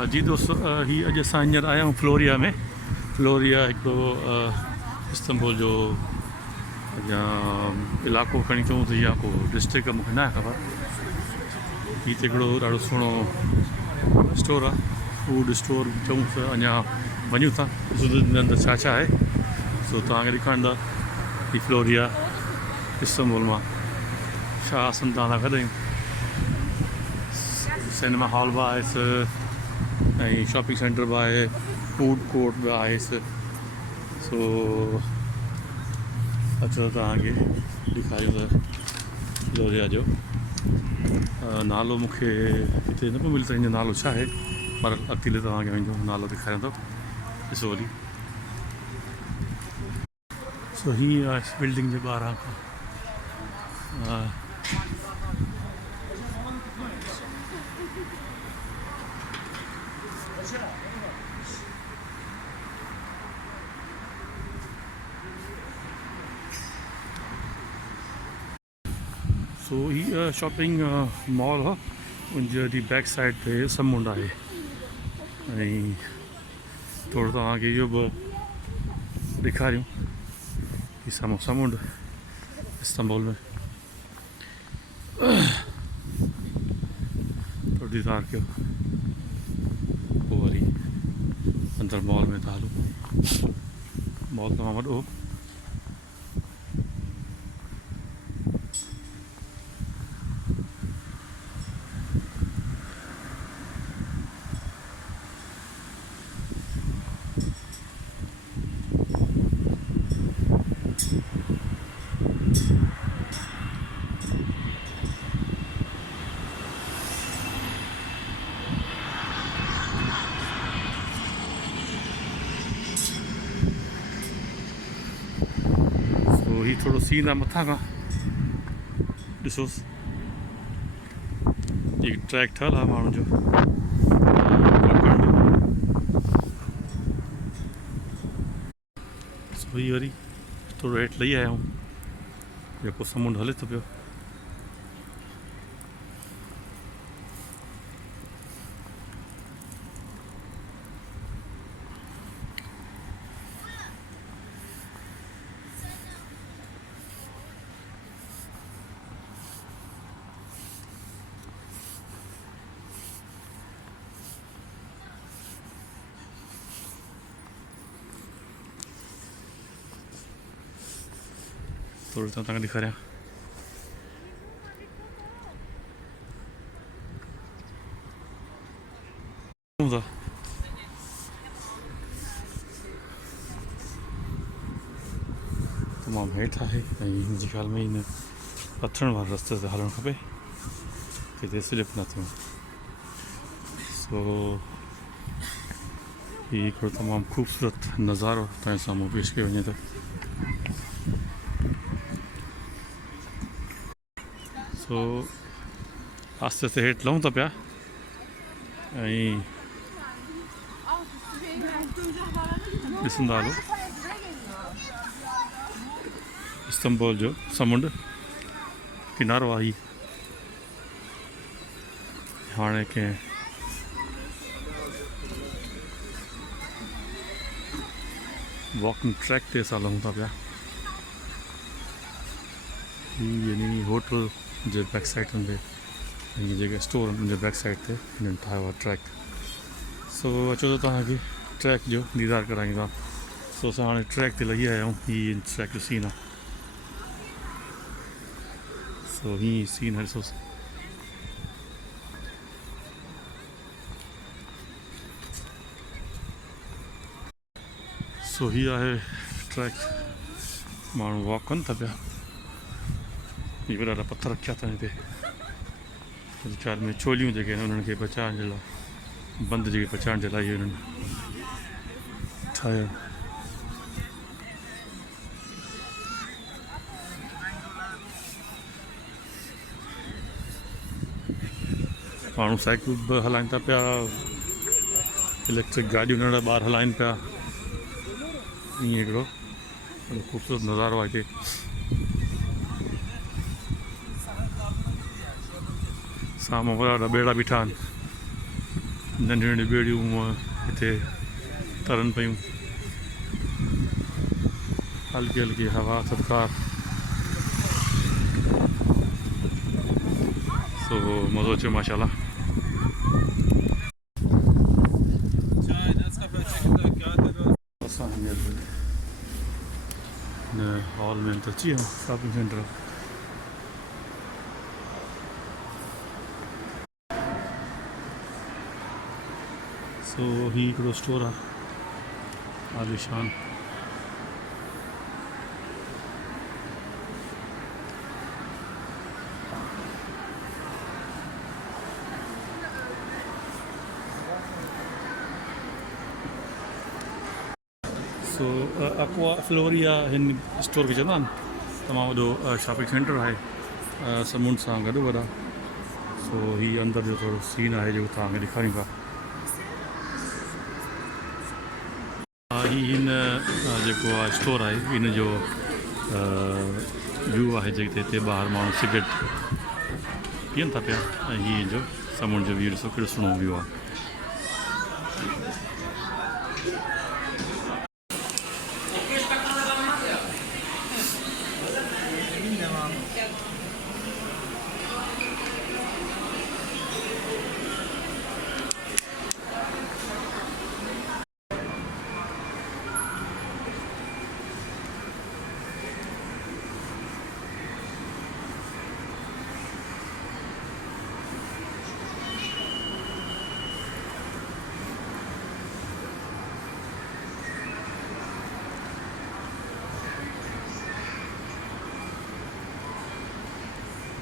जी दोस्तों, ही अॼु असां हींअर आया आहियूं फ्लोरिया में। फ्लोरिया हिकिड़ो इस्तांबुल जो या इलाइक़ो खणी चऊं त या को डिस्ट्रिक्ट मूंखे न आहे ख़बर। हीउ त हिकिड़ो ॾाढो सुहिणो स्टोर आहे, फूड स्टोर चऊं त। अञा वञूं था ॾिसूं त हिन अंदरि छा छा आहे, सो तव्हांखे ॾेखारींदा ही फ्लोरिया इस्तांबुल मां छा आसन तव्हां सां गॾु आहियूं। सिनेमा हॉल बि आहेसि ऐं शॉपिंग सेंटर बि आहे, फूड कोर्ट बि आहेसि। सो अचो तव्हांखे ॾेखारियूं था फ्लोरिया जो नालो। मूंखे हिते न पियो मिले त हिन जो नालो छा आहे, पर अकेले तव्हांखे पंहिंजो नालो ॾेखारियां थो। ॾिसो वरी, सो हीअ आहे बिल्डिंग जे ॿाहिरां खां। सो हीअ शॉपिंग मॉल आहे, उनजी बैक साइड ते समुंड आहे। ऐं थोरो तव्हांखे इहो बि ॾेखारियूं ही साम्हूं समुंड इस्तांबुल में। थोरो इंतज़ारु कयो, पोइ वरी अंदरि मॉल में था हलूं। मॉल तमामु वॾो। ही थोरो सीन आहे मथां खां, ॾिसोसि ही ट्रैक ठहियलु आहे माण्हुनि जो। सो ही वरी थोरो हेठि लही आया आहियूं, जेको समुंड हले थो पियो। थोरो तव्हांखे ॾेखारियां। तमामु हेठि आहे ऐं मुंहिंजे ख़्याल में हिन पथरनि वारे रस्ते ते हलणु खपे, किथे स्लिप न थियूं। सो हीउ हिकिड़ो तमामु ख़ूबसूरत नज़ारो तव्हांजे साम्हूं पेश कयो वञे थो। सो आस्ते आस्ते हेठि लहूं था पिया ऐं ॾिसंदा हलो इस्तांबुल जो समुंड किनारो आहे। ही हाणे कंहिं वॉकिंग ट्रैक ते असां लहूं था पिया। ही यानी होटल जे बैक साइड ते ऐं जेके स्टोर आहिनि उनजे बैक साइड ते हिननि ठाहियो आहे ट्रैक। सो अचो त तव्हांखे ट्रैक जो दीदार करायूं था। सो असां हाणे ट्रैक ते लही आया आहियूं। हीअ ट्रैक जो सीन आहे। सो हीअं सीन आहे, ॾिसोसि। सो हीअ आहे ट्रैक, माण्हू वॉक कनि था पिया। हीअ बि ॾाढा पथर रखिया अथनि हिते। मुंहिंजे ख़्याल में छोलियूं जेके आहिनि उन्हनि खे बचाइण जे लाइ, बंदि जेके बचाइण जे लाइ इहे उन्हनि ठाहियो। माण्हू साइकिल बि हलाइनि था पिया, इलेक्ट्रिक गाॾियूं नंढा ॿार हलाइनि पिया। ईअं हिकिड़ो ॾाढो ख़ूबसूरत नज़ारो आहे हिते। साम्हूं वॾा वॾा ॿेड़ा बीठा आहिनि। नंढियूं नंढियूं ॿेड़ियूं हिते तरनि पियूं हल्की हल्की हवा थधिकार सो मज़ो अचे माशाल्लाह असां हींअर हिन हॉल में त अची विया शॉपिंग सेंटर सो ही हिकिड़ो स्टोर आहे आलिशान सो अक्वा फ्लोरिया हिन स्टोर खे चवंदा आहिनि तमामु वॾो शॉपिंग सेंटर आहे समुंड सां गॾु वॾा सो हीअ अंदरि जो थोरो सीन आहे जेको तव्हांखे ॾेखारियूं था ही हिन जेको आहे स्टोर आहे हिन जो व्यू आहे जेके हिते ॿाहिरि माण्हू सिगरेट पीअनि था पिया ऐं हीअ जो समुंड जो व्यू ॾिसो कहिड़ो सुहिणो व्यू आहे